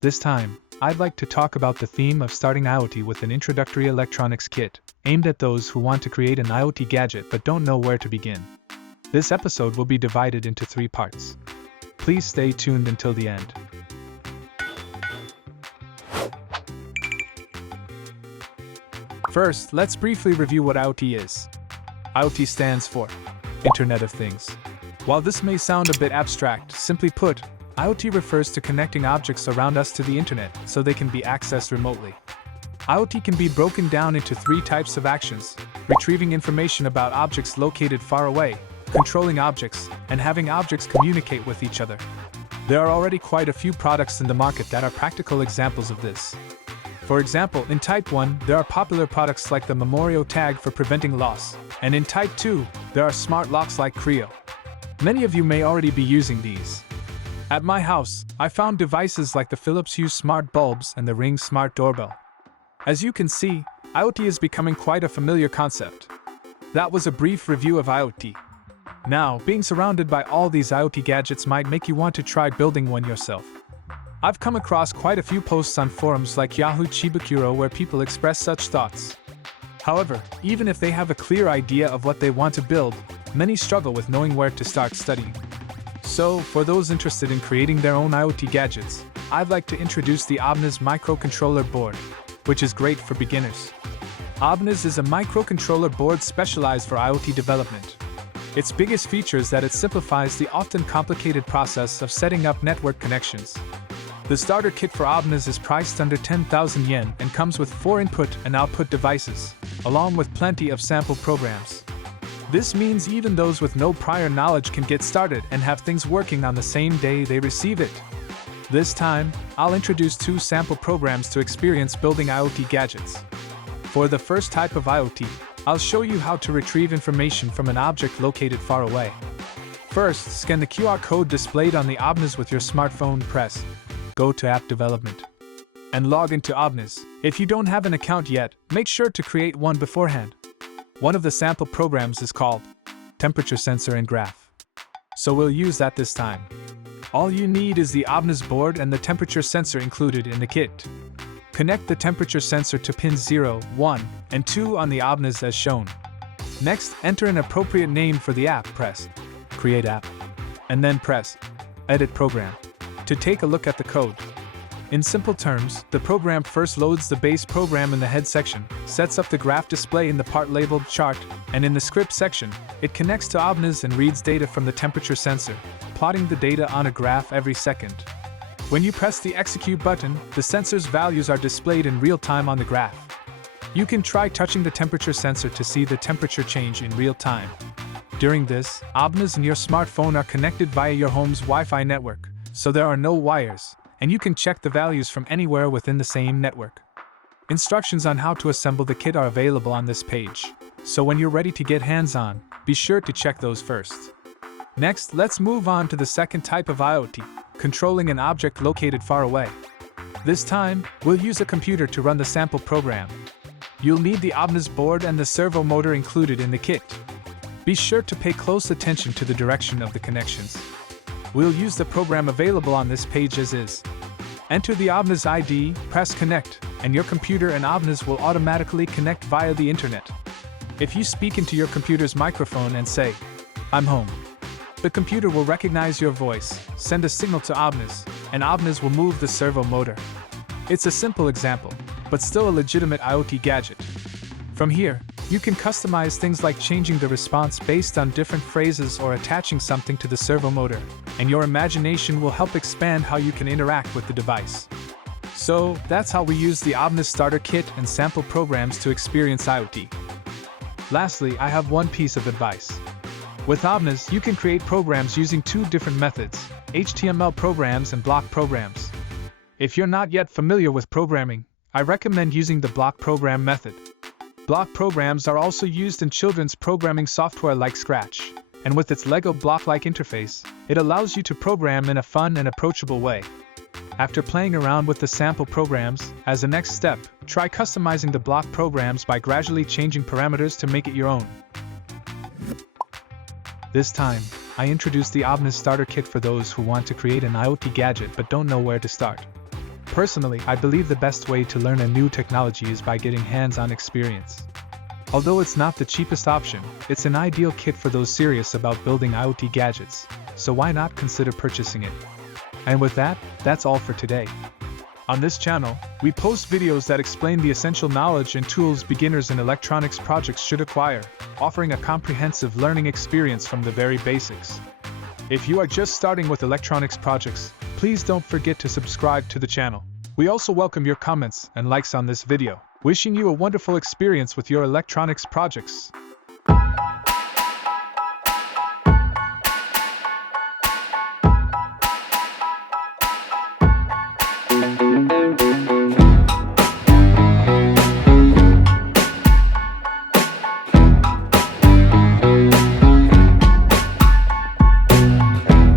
This time, I'd like to talk about the theme of starting IoT with an introductory electronics kit, aimed at those who want to create an IoT gadget but don't know where to begin. This episode will be divided into 3 parts. Please stay tuned until the end. First, let's briefly review what IoT is. IoT stands for Internet of Things. While this may sound a bit abstract, simply put, IoT refers to connecting objects around us to the internet so they can be accessed remotely. IoT can be broken down into 3 types of actions: retrieving information about objects located far away, controlling objects, and having objects communicate with each other. There are already quite a few products in the market that are practical examples of this. For example, in Type 1, there are popular products like the Memorial Tag for preventing loss, and in Type 2, there are smart locks like Creo. Many of you may already be using these. At my house, I found devices like the Philips Hue smart bulbs and the Ring smart doorbell. As you can see, IoT is becoming quite a familiar concept. That was a brief review of IoT. Now, being surrounded by all these IoT gadgets might make you want to try building one yourself. I've come across quite a few posts on forums like Yahoo Chibukuro where people express such thoughts. However, even if they have a clear idea of what they want to build, many struggle with knowing where to start studying. So, for those interested in creating their own IoT gadgets, I'd like to introduce the Obniz microcontroller board, which is great for beginners. Obniz is a microcontroller board specialized for IoT development. Its biggest feature is that it simplifies the often complicated process of setting up network connections. The starter kit for Obniz is priced under 10,000 yen and comes with 4 input and output devices, along with plenty of sample programs. This means even those with no prior knowledge can get started and have things working on the same day they receive it. This time, I'll introduce 2 sample programs to experience building IoT gadgets. For the first type of IoT, I'll show you how to retrieve information from an object located far away. First, scan the QR code displayed on the Obniz with your smartphone. Press Go to App Development and log into Obniz. If you don't have an account yet, make sure to create one beforehand. One of the sample programs is called Temperature Sensor and Graph, so we'll use that this time. All you need is the Obniz board and the temperature sensor included in the kit. Connect the temperature sensor to pins 0, 1, and 2 on the Obniz as shown. Next, enter an appropriate name for the app. Press Create App, and then press Edit Program to take a look at the code. In simple terms, the program first loads the base program in the head section, sets up the graph display in the part labeled Chart, and in the script section, it connects to Obniz and reads data from the temperature sensor, plotting the data on a graph every second. When you press the Execute button, the sensor's values are displayed in real time on the graph. You can try touching the temperature sensor to see the temperature change in real time. During this, Obniz and your smartphone are connected via your home's Wi-Fi network, so there are no wires, and you can check the values from anywhere within the same network. Instructions on how to assemble the kit are available on this page, so when you're ready to get hands-on, be sure to check those first. Next, let's move on to the second type of IoT, controlling an object located far away. This time, we'll use a computer to run the sample program. You'll need the Obniz board and the servo motor included in the kit. Be sure to pay close attention to the direction of the connections. We'll use the program available on this page as is. Enter the Obniz ID, press Connect, and your computer and Obniz will automatically connect via the internet. If you speak into your computer's microphone and say, "I'm home," the computer will recognize your voice, send a signal to Obniz, and Obniz will move the servo motor. It's a simple example, but still a legitimate IoT gadget. From here, you can customize things like changing the response based on different phrases or attaching something to the servo motor, and your imagination will help expand how you can interact with the device. So, that's how we use the Obniz starter kit and sample programs to experience IoT. Lastly, I have one piece of advice. With Obniz, you can create programs using 2 different methods: HTML programs and block programs. If you're not yet familiar with programming, I recommend using the block program method. Block programs are also used in children's programming software like Scratch, and with its Lego block-like interface, it allows you to program in a fun and approachable way. After playing around with the sample programs, as a next step, try customizing the block programs by gradually changing parameters to make it your own. This time, I introduced the Obniz starter kit for those who want to create an IoT gadget but don't know where to start. Personally, I believe the best way to learn a new technology is by getting hands-on experience. Although it's not the cheapest option, it's an ideal kit for those serious about building IoT gadgets, so why not consider purchasing it? And with that, that's all for today. On this channel, we post videos that explain the essential knowledge and tools beginners in electronics projects should acquire, offering a comprehensive learning experience from the very basics. If you are just starting with electronics projects, please don't forget to subscribe to the channel. We also welcome your comments and likes on this video. Wishing you a wonderful experience with your electronics projects.